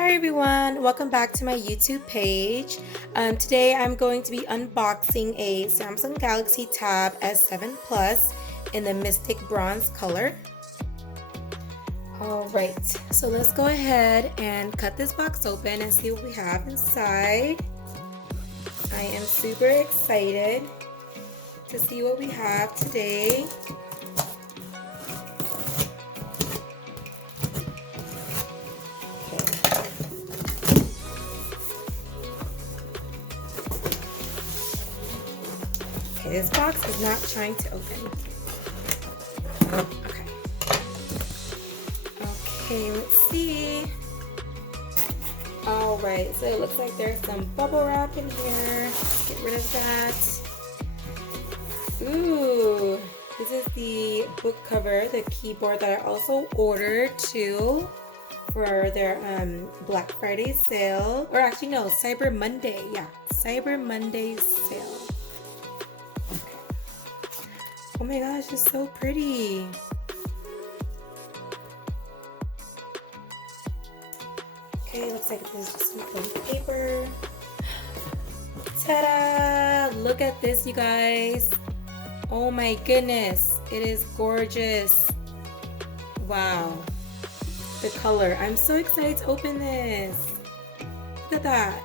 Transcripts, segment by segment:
Hi everyone, welcome back to my YouTube page. Today I'm going to be unboxing a Samsung Galaxy Tab S7 Plus in the Mystic Bronze color. Alright, so let's go ahead and cut this box open and see what we have inside. I am super excited to see what we have today. Okay, this box is not trying to open. Okay, let's see. Alright, so it looks like there's some bubble wrap in here. Let's get rid of that. Ooh, this is the book cover, the keyboard that I also ordered too for their Black Friday sale. Or actually no, Cyber Monday. Yeah, Cyber Monday sale. Oh my gosh, it's so pretty. Okay, looks like this is some foam paper. Ta-da! Look at this, you guys. Oh my goodness, it is gorgeous. Wow. The color. I'm so excited to open this. Look at that.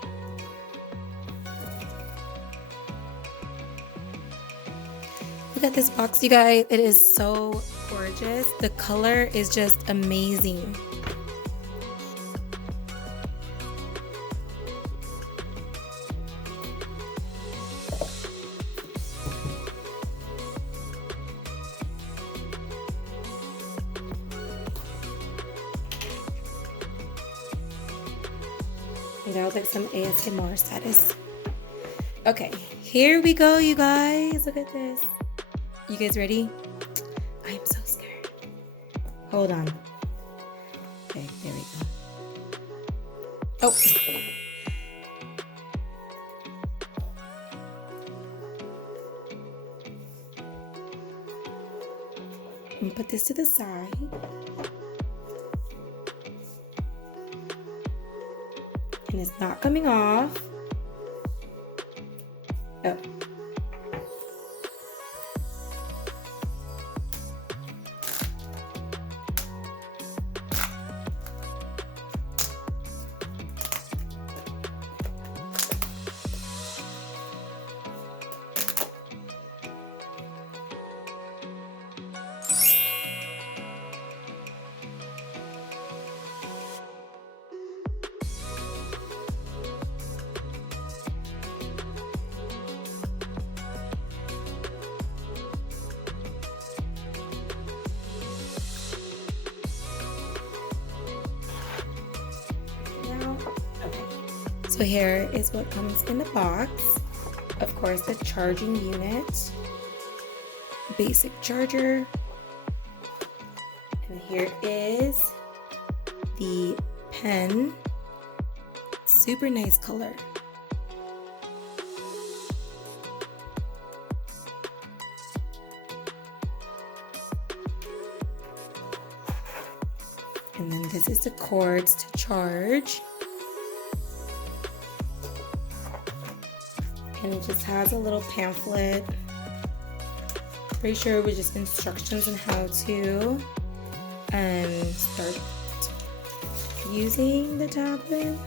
Look at this box, you guys. It is so gorgeous. The color is just amazing. That was like some ASMR status. Okay, here we go, you guys. Look at this. You guys ready? I am so scared. Hold on. Okay, there we go. Oh. I'm gonna put this to the side. And it's not coming off. Oh. So here is what comes in the box. Of course, the charging unit, basic charger, and here is the pen. Super nice color. And then this is the cords to charge. And it just has a little pamphlet. Pretty sure it was just instructions on how to start using the tablet.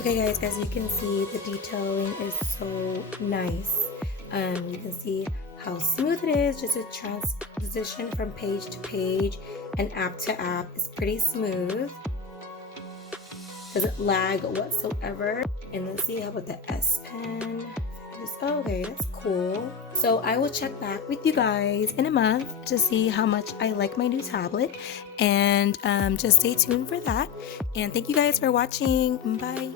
Okay guys, as you can see, the detailing is so nice. You can see how smooth it is, just a transition from page to page and app to app is pretty smooth. Doesn't lag whatsoever. And let's see how about the S Pen. Oh, okay, that's cool. So I will check back with you guys in a month to see how much I like my new tablet, and just stay tuned for that. And thank you guys for watching. Bye.